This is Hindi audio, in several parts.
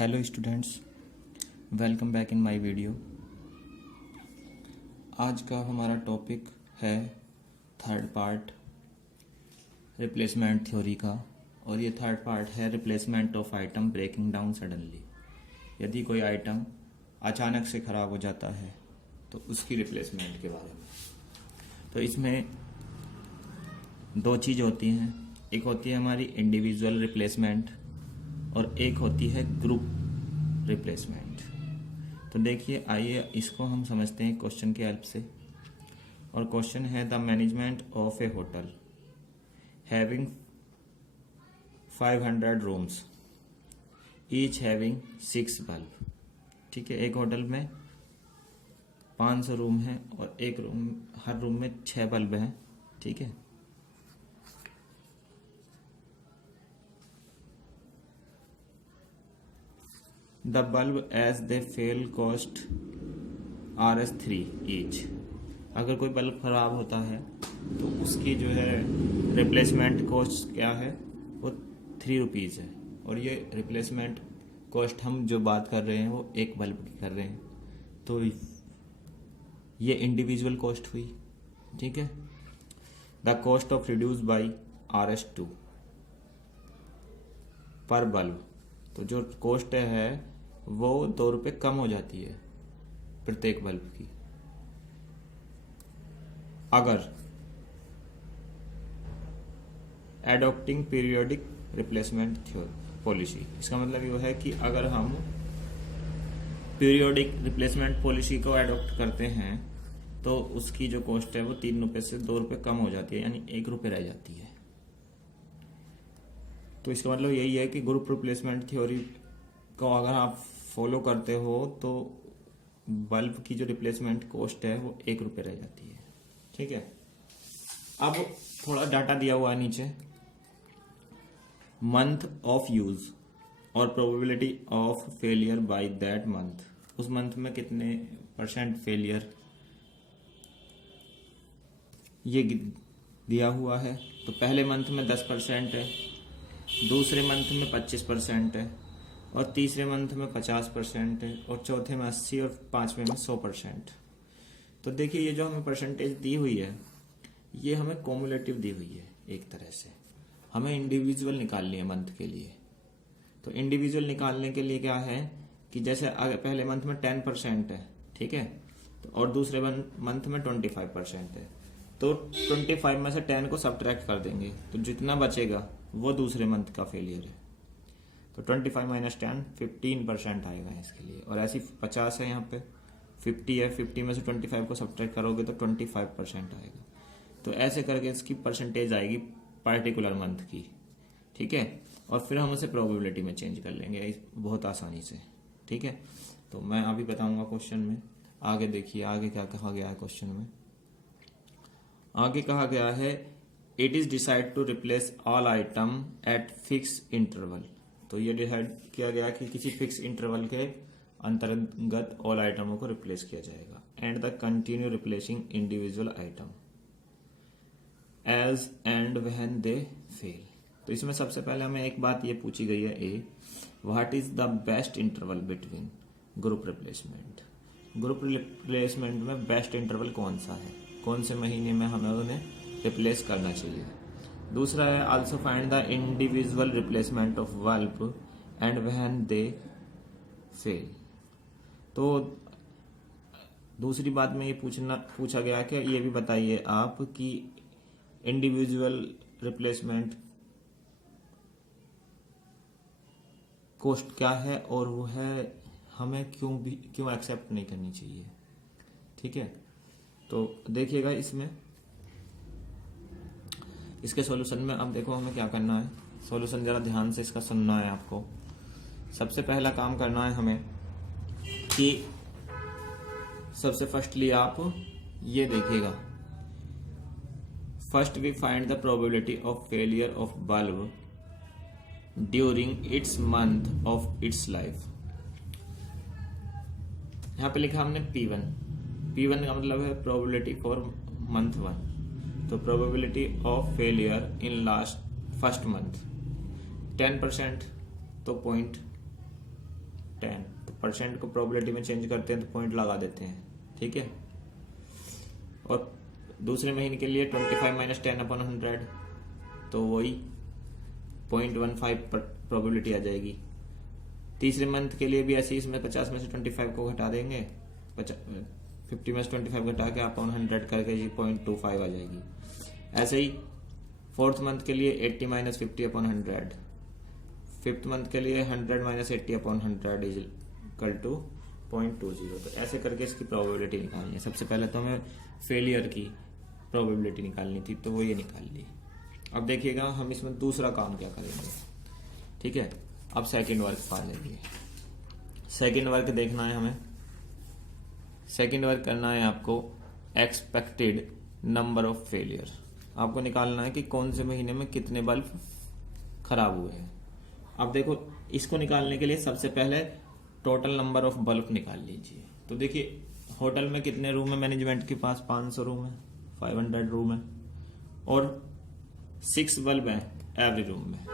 Hello students, welcome back in my video. आज का हमारा टॉपिक है थर्ड पार्ट रिप्लेसमेंट थ्योरी का, और ये थर्ड पार्ट है replacement of item breaking down suddenly. यदि कोई आइटम अचानक से ख़राब हो जाता है तो उसकी रिप्लेसमेंट के बारे में। तो इसमें दो चीज़ होती हैं, एक होती है हमारी इंडिविजुअल रिप्लेसमेंट और एक होती है ग्रुप रिप्लेसमेंट। तो देखिए, आइए इसको हम समझते हैं क्वेश्चन की हेल्प से। और क्वेश्चन है the management of A hotel having 500 rooms each having 6 bulb. ठीक है, एक होटल में 500 रूम हैं और हर रूम में 6 बल्ब हैं। ठीक है, the bulb as they fail cost Rs3 each. अगर कोई बल्ब खराब होता है तो उसकी जो है रिप्लेसमेंट कॉस्ट क्या है, वो 3 रुपीज़ है। और ये रिप्लेसमेंट कॉस्ट हम जो बात कर रहे हैं वो एक बल्ब की कर रहे हैं, तो ये इंडिविजुअल कॉस्ट हुई। ठीक है, the cost of reduce by Rs2 पर बल्ब। तो जो कॉस्ट है वो 2 रुपये कम हो जाती है प्रत्येक बल्ब की। अगर एडॉप्टिंग पीरियोडिक रिप्लेसमेंट पॉलिसी, इसका मतलब ये है कि अगर हम पीरियोडिक रिप्लेसमेंट पॉलिसी को एडॉप्ट करते हैं तो उसकी जो कॉस्ट है वो 3 रुपये से 2 रुपये कम हो जाती है, यानी 1 रुपये रह जाती है। तो इसका मतलब यही है कि ग्रुप रिप्लेसमेंट थ्योरी को अगर आप फॉलो करते हो तो बल्ब की जो रिप्लेसमेंट कॉस्ट है वो 1 रुपये रह जाती है। ठीक है, अब थोड़ा डाटा दिया हुआ है नीचे। मंथ ऑफ यूज और probability of failure by that month. उस मंथ में कितने % फेलियर ये दिया हुआ है। तो पहले मंथ में 10% है, दूसरे मंथ में 25% है, और तीसरे मंथ में 50% है, और चौथे में 80 और पांचवें में 100%। तो देखिए, ये जो हमें परसेंटेज दी हुई है ये हमें कॉमुलेटिव दी हुई है। एक तरह से हमें इंडिविजुअल निकालनी है मंथ के लिए। तो इंडिविजुअल निकालने के लिए क्या है कि जैसे अगर पहले मंथ में 10% है, ठीक है, तो और दूसरे मंथ में 25% है, तो 25 में से 10 को सब्ट्रैक्ट कर देंगे तो जितना बचेगा वो दूसरे मंथ का फेलियर है। तो 25 - 10 15% आएगा इसके लिए। और ऐसी 50 है, यहाँ पे 50 है, 50 में से 25 को सब्ट्रैक्ट करोगे तो 25% आएगा। तो ऐसे करके इसकी परसेंटेज आएगी पार्टिकुलर मंथ की। ठीक है, और फिर हम उसे प्रोबेबिलिटी में चेंज कर लेंगे बहुत आसानी से। ठीक है, तो मैं अभी बताऊंगा क्वेश्चन में। आगे देखिए, आगे क्या कहा गया है क्वेश्चन में। आगे कहा गया है it is decide to replace all item at fix interval. तो ये डिसाइड किया गया कि किसी फिक्स इंटरवल के अंतर्गत ऑल आइटमों को रिप्लेस किया जाएगा। And the continue replacing individual item as and when they fail. तो इसमें सबसे पहले हमें एक बात ये पूछी गई है, a what is the best interval between group replacement. Group replacement में बेस्ट इंटरवल कौन सा है, कौन से महीने में हमें उन्हें रिप्लेस करना चाहिए। दूसरा है also find the individual replacement of bulb and when they fail. तो दूसरी बात में ये पूछा गया कि ये भी बताइए आप कि इंडिविजुअल रिप्लेसमेंट कॉस्ट क्या है और वो है हमें क्यों एक्सेप्ट नहीं करनी चाहिए। ठीक है, तो देखिएगा इसके सॉल्यूशन में। अब देखो हमें क्या करना है, सॉल्यूशन जरा ध्यान से इसका सुनना है आपको। सबसे पहला काम करना है हमें कि सबसे फर्स्टली आप ये देखिएगा, first we find the probability of failure of bulb during its month of its life. यहाँ पे लिखा हमने P1 का मतलब है प्रोबेबिलिटी फॉर मंथ 1। तो probability of failure in first month 10%, तो 10, तो परसेंट को प्रोबेबिलिटी में चेंज करते हैं तो पॉइंट लगा देते हैं, ठीक है। और दूसरे महीने के लिए 25 माइनस 10/100, तो वही 0.15 प्रोबेबिलिटी आ जाएगी। तीसरे मंथ के लिए भी ऐसे ही, इसमें 50 में से 25 को घटा देंगे, 50 में से 25 घटा के अपॉन 100 करके जी 0.25 आ जाएगी। ऐसे ही फोर्थ मंथ के लिए 80 माइनस 50/100, फिफ्थ मंथ के लिए 100 माइनस 80/100 इज इक्वल टू 0.20। तो ऐसे करके इसकी प्रोबेबिलिटी निकालनी है। सबसे पहले तो हमें फेलियर की प्रोबेबिलिटी निकालनी थी, तो वो ये निकाल ली। अब देखिएगा हम इसमें दूसरा काम क्या करेंगे, ठीक है। अब सेकंड वर्क पा लेंगे। सेकंड वर्क देखना है हमें। सेकंड वर्क करना है आपको एक्सपेक्टेड नंबर ऑफ फेलियर। आपको निकालना है कि कौन से महीने में कितने बल्ब खराब हुए हैं। अब देखो, इसको निकालने के लिए सबसे पहले टोटल नंबर ऑफ बल्ब निकाल लीजिए। तो देखिए, होटल में कितने रूम है मैनेजमेंट के पास? 500 रूम है, 500 रूम है, और 6 बल्ब है एवरी रूम में।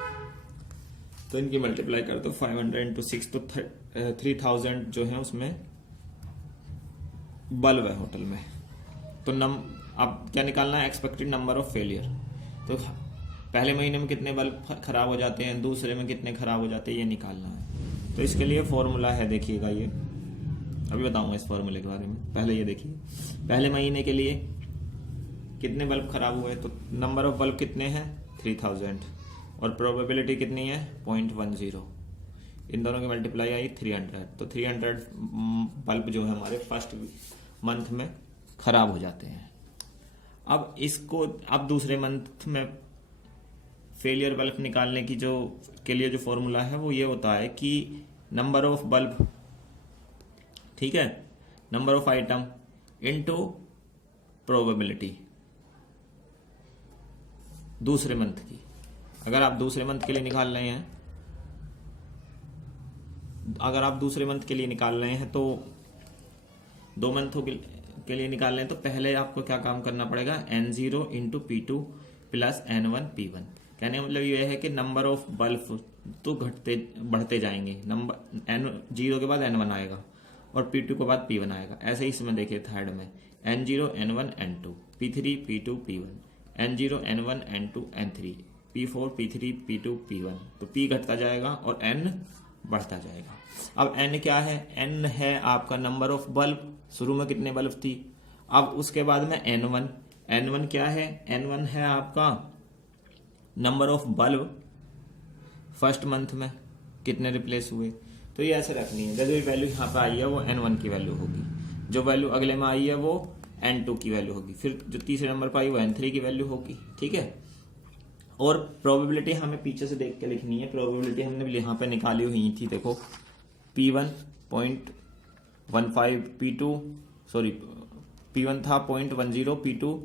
तो इनकी मल्टीप्लाई कर दो 500 इंटू 6, तो 3000 जो है उसमें बल्ब है होटल में। तो अब क्या निकालना है? Expected number of failure. तो पहले महीने में कितने बल्ब खराब हो जाते हैं, दूसरे में कितने खराब हो जाते हैं, ये निकालना है। तो इसके लिए फॉर्मूला है, देखिएगा, ये अभी बताऊंगा इस फॉर्मूले के बारे में। पहले ये देखिए, पहले महीने के लिए कितने बल्ब खराब हुए, तो नंबर ऑफ बल्ब कितने हैं? 3000, और प्रोबेबिलिटी कितनी है? 0.10। इन दोनों की मल्टीप्लाई आई 300। तो 300 बल्ब जो है हमारे फर्स्ट मंथ में खराब हो जाते हैं। अब दूसरे मंथ में फेलियर बल्ब निकालने की के लिए जो फॉर्मूला है वो ये होता है कि नंबर ऑफ बल्ब, ठीक है, number of item into probability दूसरे मंथ की। अगर आप दूसरे मंथ के लिए निकाल रहे हैं, तो 2 मंथों के लिए निकाल रहे हैं, तो पहले आपको क्या काम करना पड़ेगा? N0 into P2 plus N1 P1। कहने का मतलब ये है कि नंबर ऑफ बल्ब तो बढ़ते जाएंगे। नंबर N0 के बाद N1 आएगा और P2 के बाद P1 आएगा। ऐसे ही इसमें देखिए थर्ड में N0 N1 N2 P3 P2 P1 N0 N1 N2 N3 P4 P3 P2 P1। तो P घटता जाएगा और N बढ़ता जाएगा। अब N क्या है? N है आपका नंबर ऑफ बल्ब। शुरू में कितने बल्ब थी? अब उसके बाद में N1 क्या है? N1 है आपका number of bulb first month में कितने रिप्लेस हुए। तो ये ऐसे रखनी है, जैसे वैल्यू यहाँ पे आई है वो N1 की वैल्यू होगी, जो वैल्यू अगले में आई है वो N2 की वैल्यू होगी, फिर जो तीसरे नंबर पर आई वो N3 की वैल्यू होगी, ठीक है। और प्रोबेबिलिटी हमें पीछे से देख के लिखनी है। प्रोबेबिलिटी हमने यहाँ पे निकाली हुई थी, देखो P1 0.15, P1 था 0.10, P2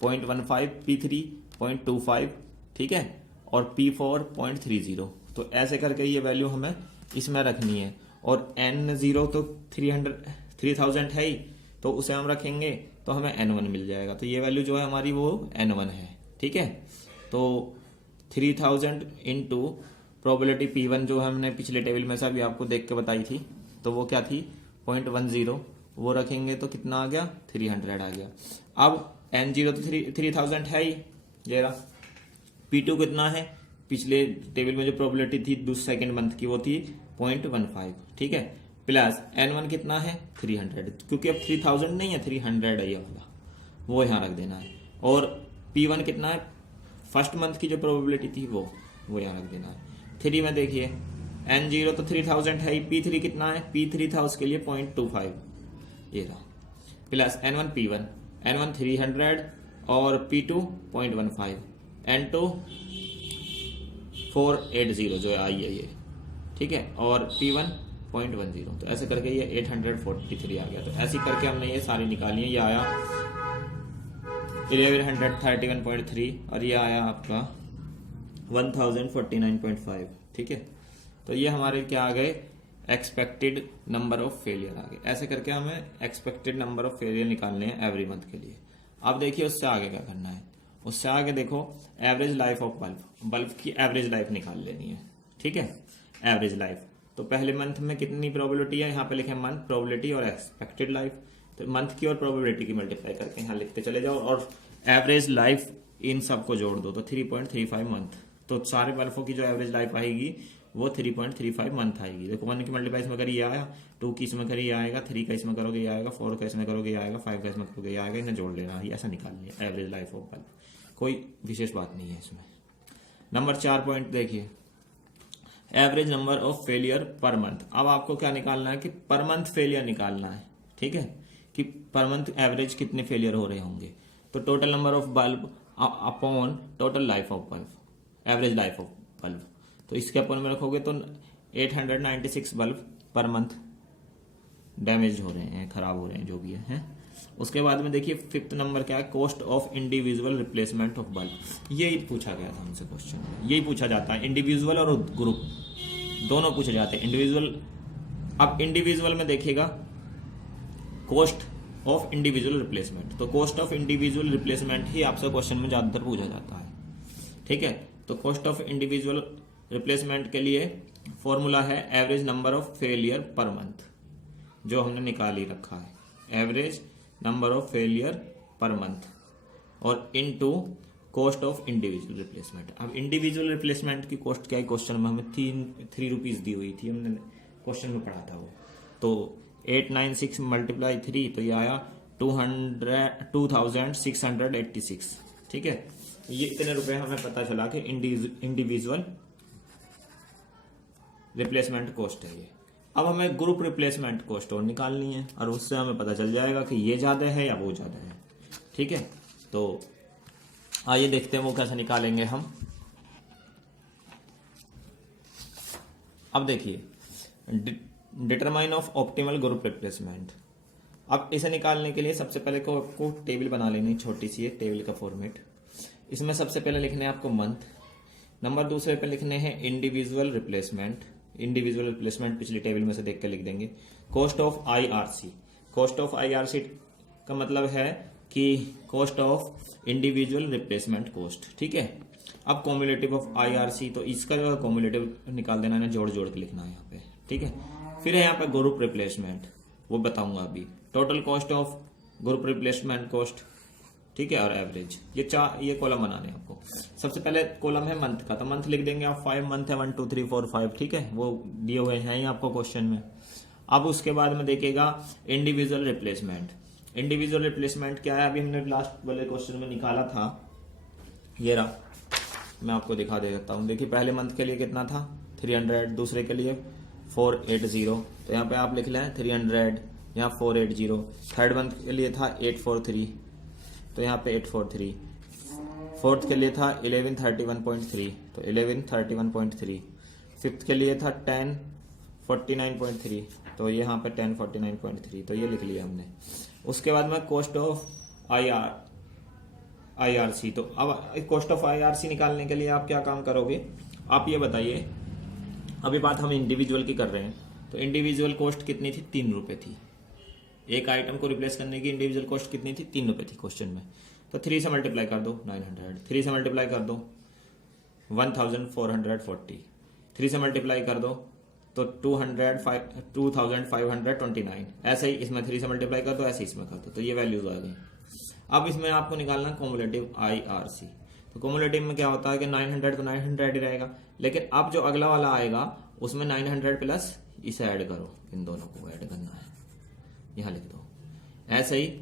0.15, P3 0.25, ठीक है, और P4 0.30। तो ऐसे करके ये वैल्यू हमें इसमें रखनी है। और N0 तो 3000 है ही, तो उसे हम रखेंगे तो हमें N1 मिल जाएगा। तो ये वैल्यू जो है हमारी वो N1 है, ठीक है। तो 3000 इंटू प्रोबेबिलिटी P1 जो हमने पिछले टेबल में से अभी आपको देख के बताई थी, तो वो क्या थी? 0.10। वो रखेंगे तो कितना आ गया? 300 आ गया। अब N0 तो 3000 है ही, जरा P2 कितना है? पिछले टेबल में जो प्रोबेबिलिटी थी दूसरे सेकंड मंथ की वो थी 0.15, ठीक है, प्लस N1 कितना है? 300, क्योंकि अब 3000 नहीं है, 300 है ये वाला, वो यहाँ रख देना है। और P1 कितना है? फर्स्ट मंथ की जो प्रोबेबिलिटी थी वो यहाँ रख देना है। 3 में देखिए N0 तो 3000 है ही, P3 कितना है? P3 था उसके लिए 0.25, ये रहा, प्लस N1 P1, N1 300 और P2 0.15, N2 480 जो आई है ये, ठीक है, और P1 0.10। तो ऐसे करके ये 843 आ गया। तो ऐसे करके हमने ये सारी निकाली है। ये आया 1131.3 और ये आया आपका 1049.5, ठीक है। तो ये हमारे क्या आ गए? एक्सपेक्टेड नंबर ऑफ फेलियर आ गए। ऐसे करके हमें एक्सपेक्टेड नंबर ऑफ फेलियर निकालने हैं एवरी मंथ के लिए। अब देखिए उससे आगे क्या करना है। उससे आगे देखो एवरेज लाइफ ऑफ बल्ब की एवरेज लाइफ निकाल लेनी है, ठीक है। एवरेज लाइफ तो पहले मंथ में कितनी प्रोबेबिलिटी है, यहाँ पे लिखे मंथ, प्रोबेबिलिटी और एक्सपेक्टेड लाइफ। तो मंथ की और प्रोबेबिलिटी की मल्टीप्लाई करके यहाँ लिखते चले जाओ और एवरेज लाइफ इन सबको जोड़ दो तो 3.35 मंथ। तो सारे बल्बों की जो एवरेज लाइफ आएगी वो 3.35 मंथ आएगी। देखो 1 की मल्टीप्लाई इसमें करिए आया, 2 की इसमें करिए आएगा, 3 का इसमें करोगे ये आएगा, 4 का इसमें करोगे ये आएगा, 5 का इसमें करोगे ये आएगा। इन्हें जोड़ लेना है, ऐसा निकाल लिया एवरेज लाइफ ऑफ बल्ब। कोई विशेष बात नहीं है इसमें। नंबर 4 पॉइंट देखिए, average number of failure per month. अब आपको क्या निकालना है कि पर मंथ फेलियर निकालना है, ठीक है, कि पर मंथ एवरेज कितने फेलियर हो रहे होंगे। तो total number of bulb upon total life of bulb, average life of bulb. तो इसके अपन में रखोगे तो 896 बल्ब पर मंथ डैमेज हो रहे हैं, खराब हो रहे हैं, जो भी है। उसके बाद में देखिए 5th नंबर क्या है, cost of individual replacement of bulb. यही पूछा गया था हमसे क्वेश्चन, यही पूछा जाता है। इंडिविजुअल और ग्रुप दोनों पूछे जाते हैं। इंडिविजुअल, अब इंडिविजुअल में देखिएगा कॉस्ट ऑफ इंडिविजुअल रिप्लेसमेंट, तो कॉस्ट ऑफ इंडिविजुअल रिप्लेसमेंट ही आपसे क्वेश्चन में ज्यादातर पूछा जाता है, ठीक है। तो कॉस्ट ऑफ इंडिविजुअल रिप्लेसमेंट के लिए फॉर्मूला है average number of failure per month, जो हमने निकाल ही रखा है, average number of failure per month और into cost of individual replacement. अब इंडिविजुअल रिप्लेसमेंट की कॉस्ट क्या है, क्वेश्चन में हमें 3 रुपीज दी हुई थी, हमने क्वेश्चन में पढ़ा था वो। तो 896 मल्टीप्लाई 3 तो ये आया 2686, ठीक है। ये इतने रुपए हमें पता चला कि इंडिविजुअल रिप्लेसमेंट कॉस्ट है ये। अब हमें ग्रुप रिप्लेसमेंट कॉस्ट और निकालनी है और उससे हमें पता चल जाएगा कि ये ज्यादा है या वो ज्यादा है, ठीक है। तो आइए देखते हैं वो कैसे निकालेंगे हम। अब देखिए determine of optimal group replacement. अब इसे निकालने के लिए सबसे पहले को आपको टेबल बना लेनी, छोटी सी है टेबल का फॉर्मेट। इसमें सबसे पहले लिखने हैं आपको मंथ, नंबर दूसरे पे लिखने हैं इंडिविजुअल रिप्लेसमेंट। इंडिविजुअल रिप्लेसमेंट पिछली टेबल में से देख के लिख देंगे। Cost of IRC, cost of IRC का मतलब है कि cost of individual replacement cost, ठीक है। अब कॉम्युलेटिव ऑफ IRC, तो इसका जो है कॉम्युलेटिव निकाल देना है, जोड़ जोड़ के लिखना है यहाँ पे, ठीक है। फिर है यहाँ पे ग्रुप रिप्लेसमेंट, वो बताऊंगा अभी। Total cost of group replacement cost, ठीक है, और एवरेज। ये कॉलम बनाने हैं आपको। सबसे पहले कॉलम है मंथ का, तो मंथ लिख देंगे आप 5 मंथ है, 1 2 3 4 5, ठीक है, वो दिए हुए हैं ही आपको क्वेश्चन में। अब उसके बाद में देखिएगा इंडिविजुअल रिप्लेसमेंट। इंडिविजुअल रिप्लेसमेंट क्या है, अभी हमने लास्ट वाले क्वेश्चन में निकाला था, ये रहा, मैं आपको दिखा देता हूँ। देखिए पहले मंथ के लिए कितना था 300, दूसरे के लिए 480, तो यहाँ पे आप लिख लें 300, यहाँ 480। थर्ड मंथ के लिए था 843, तो यहाँ पे 843। फोर्थ के लिए था 1131.3, तो 1131.3। फिफ्थ के लिए था 1049.3, तो यहाँ पे 1049.3, तो ये लिख लिया हमने। उसके बाद में कॉस्ट ऑफ IRC, तो अब कॉस्ट ऑफ IRC निकालने के लिए आप क्या काम करोगे, आप ये बताइए। अभी बात हम इंडिविजुअल की कर रहे हैं, तो इंडिविजुअल कॉस्ट कितनी थी, 3 रुपए थी। एक आइटम को रिप्लेस करने की इंडिविजुअल कॉस्ट कितनी थी, 3 रुपए थी क्वेश्चन में। तो 3 से मल्टीप्लाई कर दो 900, 3 से मल्टीप्लाई कर दो 1440, 3 से मल्टीप्लाई कर दो तो 2529। ऐसे ही इसमें 3 से मल्टीप्लाई कर दो, ऐसे इसमें कर दो, तो ये वैल्यूज आ गई। अब इसमें आपको निकालना कॉम्युलेटिव IRC। तो कॉम्युलेटिव में क्या होता है कि 900 तो 900 ही रहेगा, लेकिन अब जो अगला वाला आएगा उसमें 900 प्लस इसे ऐड करो, इन दोनों को ऐड करना है, यहाँ लिख दो। ऐसे ही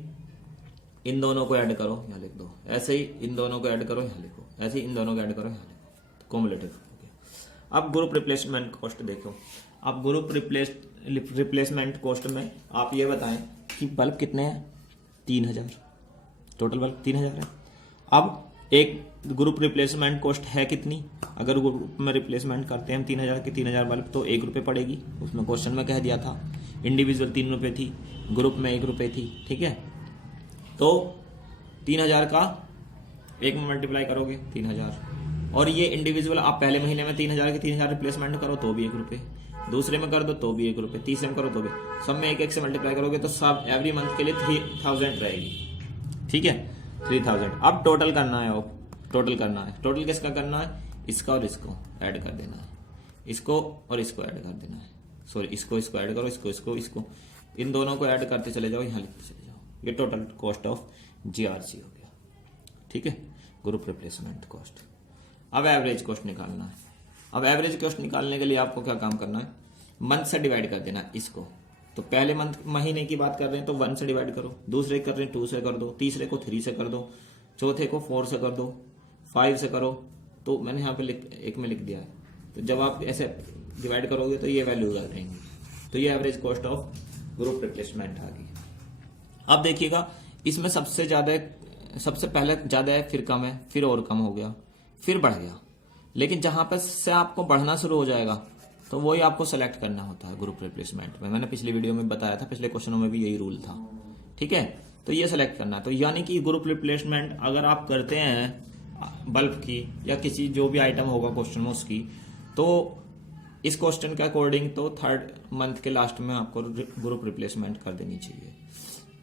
इन दोनों को ऐड करो, यहाँ लिख दो। ऐसे ही इन दोनों को ऐड करो, यहाँ लिखो। ऐसे ही इन दोनों को ऐड करो, यहाँ लिखो। तो कॉम्युलेटिव हो गया। अब ग्रुप रिप्लेसमेंट कॉस्ट देखो। अब ग्रुप रिप्लेसमेंट कॉस्ट में आप ये बताएं कि बल्ब कितने हैं, 3000, टोटल बल्ब 3000 है। अब एक ग्रुप रिप्लेसमेंट कॉस्ट है कितनी, अगर ग्रुप में रिप्लेसमेंट करते हैं हम 3000 के 3000 बल्ब, तो 1 रुपये पड़ेगी। उसमें क्वेश्चन में कह दिया था। इंडिविजुअल 3 रुपये थी, ग्रुप में 1 रुपये थी, ठीक है। तो 3000 का 1 में मल्टीप्लाई करोगे 3000, और ये इंडिविजुअल आप पहले महीने में 3000 के 3000 रिप्लेसमेंट करो तो भी 1 रुपये, दूसरे में कर दो तो भी 1 रुपये, तीसरे में करो तो भी, सब में 1 से मल्टीप्लाई करोगे तो सब एवरी मंथ के लिए 3000 रहेगी, ठीक है, 3000। अब टोटल करना है, टोटल करना है। टोटल किसका करना है, इसका और इसको ऐड कर देना है, इसको और इसको ऐड कर देना है, सॉरी इसको इसको ऐड करो, इसको इसको इसको, इन दोनों को ऐड करते चले जाओ, यहाँ लिखते चले जाओ। ये टोटल कॉस्ट ऑफ जीआरसी हो गया। ठीक है, ग्रुप रिप्लेसमेंट कॉस्ट। अब एवरेज कॉस्ट निकालना है। अब एवरेज कॉस्ट निकालने के लिए आपको क्या काम करना है, मंथ से डिवाइड कर देना इसको। तो पहले मंथ महीने की बात कर रहे हैं तो 1 से डिवाइड करो, दूसरे कर रहे हैं 2 से कर दो, तीसरे को 3 से कर दो, चौथे को 4 से कर दो, 5 से करो। तो मैंने यहाँ पे एक में लिख दिया है। तो जब आप ऐसे डिवाइड करोगे तो ये वैल्यूज आ जाएंगी। तो ये average cost of group replacement आ गई। अब देखिएगा, इसमें सबसे पहले ज्यादा है, फिर कम है, फिर और कम हो गया, फिर बढ़ गया। लेकिन जहां पर से आपको बढ़ना शुरू हो जाएगा तो वही आपको सेलेक्ट करना होता है ग्रुप रिप्लेसमेंट में। मैंने पिछली वीडियो में बताया था, पिछले क्वेश्चनों में भी यही रूल था। ठीक है, तो ये सेलेक्ट करना है। तो यानी कि ग्रुप रिप्लेसमेंट अगर आप करते हैं बल्ब की या किसी जो भी आइटम होगा क्वेश्चन में उसकी, तो इस क्वेश्चन के अकॉर्डिंग तो 3rd मंथ के लास्ट में आपको ग्रुप रिप्लेसमेंट कर देनी चाहिए।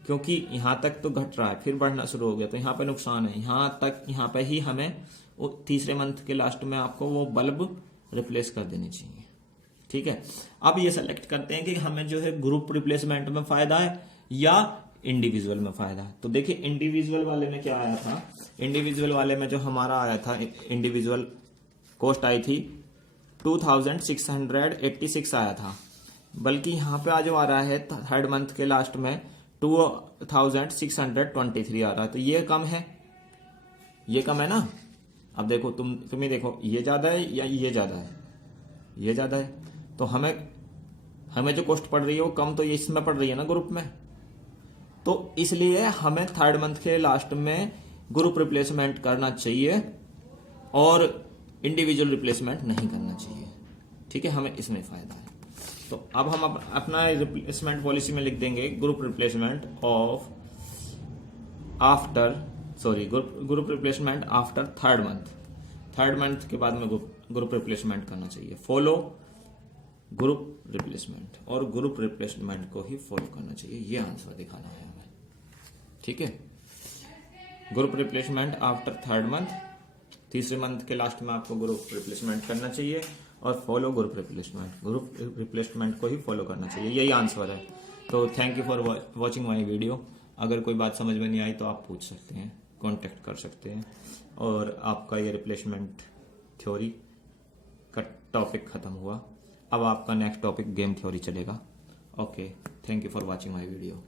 क्योंकि यहां तक तो घट रहा है, फिर बढ़ना शुरू हो गया, तो यहाँ पे नुकसान है। यहाँ पे ही हमें 3रे मंथ के लास्ट में आपको वो बल्ब रिप्लेस कर देनी चाहिए। ठीक है, अब ये सेलेक्ट करते हैं कि हमें जो है ग्रुप रिप्लेसमेंट में फायदा है या इंडिविजुअल में फायदा है। तो देखिए इंडिविजुअल वाले में क्या आया था, इंडिविजुअल वाले में जो हमारा आया था, इंडिविजुअल कॉस्ट आई थी 2686 आया था। बल्कि यहाँ पे आज जो आ रहा है 3rd मंथ के लास्ट में 2623 आ रहा है। तो ये कम है, ये कम है ना। अब देखो तुम ही देखो, ये ज्यादा है या ये ज्यादा है, ये ज्यादा है। तो हमें जो कॉस्ट पड़ रही है वो कम तो ये इसमें पड़ रही है ना ग्रुप में। तो इसलिए हमें 3rd मंथ के लास्ट में ग्रुप रिप्लेसमेंट करना चाहिए और इंडिविजुअल रिप्लेसमेंट नहीं करना चाहिए। ठीक है, हमें इसमें फायदा है। तो अब हम अपना रिप्लेसमेंट पॉलिसी में लिख देंगे group replacement group replacement after 3rd month. 3rd month के बाद में ग्रुप रिप्लेसमेंट करना चाहिए। फॉलो ग्रुप रिप्लेसमेंट, और ग्रुप रिप्लेसमेंट को ही फॉलो करना चाहिए। ये आंसर दिखाना है हमें। ठीक है, group replacement after 3rd month, 3रे मंथ के लास्ट में आपको ग्रुप रिप्लेसमेंट करना चाहिए और फॉलो ग्रुप रिप्लेसमेंट को ही फॉलो करना चाहिए। यही आंसर है। तो thank you for watching my video. अगर कोई बात समझ में नहीं आई तो आप पूछ सकते हैं, कांटेक्ट कर सकते हैं। और आपका ये रिप्लेसमेंट थ्योरी का टॉपिक खत्म हुआ। अब आपका नेक्स्ट टॉपिक गेम थ्योरी चलेगा। Okay, thank you for watching my video.